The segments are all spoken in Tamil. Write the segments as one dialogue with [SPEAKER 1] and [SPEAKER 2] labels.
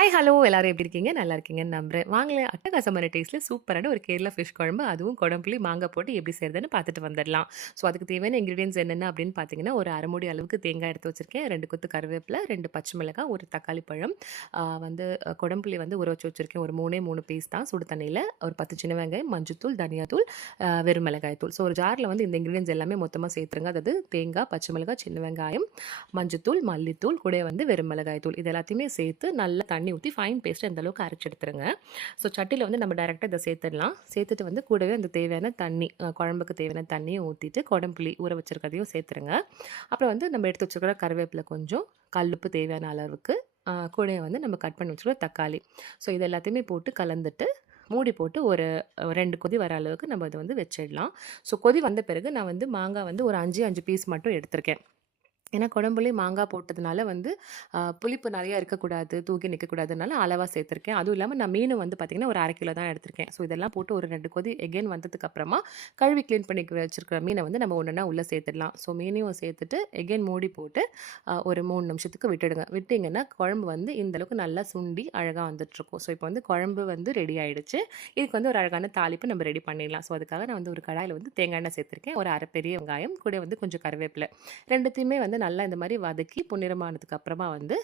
[SPEAKER 1] ஹாய் ஹலோ எல்லாரும் எப்படி இருக்கீங்க? நல்லா இருக்கீங்கன்னு நம்புறேன். வாங்களேன் அட்டகாசமான டேஸ்ட்டில் சூப்பரான ஒரு கேரளா ஃபிஷ் குழம்பு அதுவும் குடம்புளி மாங்காய் போட்டு எப்படி செய்யறதுன்னு பார்த்துட்டு வந்துடலாம். ஸோ அதுக்கு தேவையான இன்க்ரீடியன்ஸ் என்னென்ன அப்படின்னு பார்த்தீங்கன்னா ஒரு அரை மூடி அளவுக்கு தேங்காய் எடுத்து வச்சிருக்கேன். ரெண்டு கொத்து கருவேப்பிலை ரெண்டு பச்சை மிளகாய் ஒரு தக்காளி பழம் வந்து குடம்புலி வந்து ஊற வச்சு வச்சுருக்கேன். ஒரு மூணே மூணு பீஸ் தான். சுடு தண்ணியில் ஒரு பத்து சின்ன வெங்காயம் மஞ்சத்தூள் தனியாத்தூள் வெறும் மிளகாய் தூள். ஸோ ஒரு ஜாரில் வந்து இந்த இன்க்ரீடியன்ஸ் எல்லாமே மொத்தமாக சேர்த்துருங்க. அதாவது தேங்காய் பச்சை மிளகாய் சின்ன வெங்காயம் மஞ்சத்தூள் மல்லித்தூள் கூட வந்து வெறும் மிளகாய் தூள். இது எல்லாத்தையுமே சேர்த்து நல்லா தண்ணி ஊற்றி ஃபைன் பேஸ்ட் அந்த அளவுக்கு அரைச்சி எடுத்துருங்க. ஸோ சட்டியில் வந்து நம்ம டேரெக்டாக இதை சேர்த்துடலாம். சேர்த்துட்டு வந்து கூடவே அந்த தேவையான தண்ணி குழம்புக்கு தேவையான தண்ணியை ஊற்றிட்டு குடம்புளி ஊற வச்சுருக்கதையும் சேர்த்துருங்க. அப்புறம் வந்து நம்ம எடுத்து வச்சுருக்கிற கருவேப்பிலை கொஞ்சம் கல்லுப்பு தேவையான அளவுக்கு கூடையை வந்து நம்ம கட் பண்ணி வச்சுருக்க தக்காளி. ஸோ இது எல்லாத்தையுமே போட்டு கலந்துட்டு மூடி போட்டு ஒரு ரெண்டு கொதி வர அளவுக்கு நம்ம அதை வந்து வச்சிடலாம். ஸோ கொதி வந்த பிறகு நான் வந்து மாங்காய் வந்து ஒரு அஞ்சு அஞ்சு பீஸ் மட்டும் எடுத்திருக்கேன். ஏன்னா குழம்புலேயே மாங்காய் போட்டதுனால வந்து புளிப்பு நிறையா இருக்கக்கூடாது தூக்கி நிற்கக்கூடாதுனால அளவாக சேர்த்துருக்கேன். அதுவும் இல்லாமல் நான் மீன் வந்து பார்த்திங்கன்னா ஒரு அரை கிலோ தான் எடுத்திருக்கேன். ஸோ இதெல்லாம் போட்டு ஒரு ரெண்டு கொதி எகெயின் வந்ததுக்கப்புறமா கழுவி க்ளீன் பண்ணி வச்சுருக்கிற மீனை வந்து நம்ம ஒன்றுனா உள்ளே சேர்த்துடலாம். ஸோ மீனையும் சேர்த்துட்டு எகெயின் மூடி போட்டு ஒரு மூணு நிமிஷத்துக்கு விட்டுடுங்க. விட்டிங்கன்னா குழம்பு வந்து இந்த அளவுக்கு நல்லா சுண்டி அழகாக வந்துட்டுருக்கும். ஸோ இப்போ வந்து குழம்பு வந்து ரெடி ஆகிடுச்சு இதுக்கு வந்து ஒரு அழகான தாளிப்பு நம்ம ரெடி பண்ணிடலாம். ஸோ அதுக்காக நான் வந்து ஒரு கடாயில் வந்து தேங்காய் எண்ணெய் சேர்த்துருக்கேன். ஒரு அரை பெரிய வெங்காயம் கூட வந்து கொஞ்சம் கருவேப்பிலை. ரெண்டுத்தையுமே வந்து நல்லா இந்த மாதிரி வதக்கி பொன்னிறமானதுக்கு அப்புறமா வந்து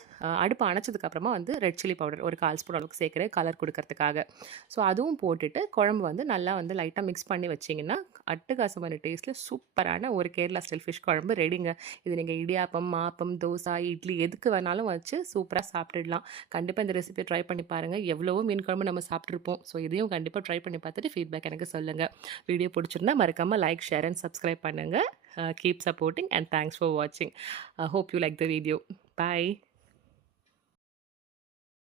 [SPEAKER 1] அடுப்பு அணைச்சதுக்கு அப்புறமா வந்து ரெட் சில்லி பவுடர் ஒரு கால் ஸ்பூன் அளவுக்கு சேர்க்குறேன் கலர் கொடுக்கறதுக்காக. ஸோ அதுவும் போட்டுட்டு குழம்பு வந்து நல்லா வந்து லைட்டாக மிக்ஸ் பண்ணி வச்சிங்கன்னா அட்டுகாசமான டேஸ்ட்டில் சூப்பரான ஒரு கேரளா ஸ்டைல் ஃபிஷ் குழம்பு ரெடிங்க இது நீங்கள் இடியாப்பம் மாப்பம் தோசை இட்லி எதுக்கு வேணாலும் வச்சு சூப்பராக சாப்பிட்டுடலாம். கண்டிப்பாக இந்த ரெசிபியை ட்ரை பண்ணி பாருங்கள் எவ்வளவோ மீன் குழம்பு நம்ம சாப்பிட்ருப்போம் ஸோ இதையும் கண்டிப்பாக ட்ரை பண்ணி பார்த்துட்டு ஃபீட்பேக் எனக்கு சொல்லுங்கள் வீடியோ பிடிச்சிருந்தா மறக்காமல் லைக் ஷேர் அண்ட் சப்ஸ்கிரைப் பண்ணுங்கள் Uh, keep supporting and thanks for watching. I hope you like the video. Bye.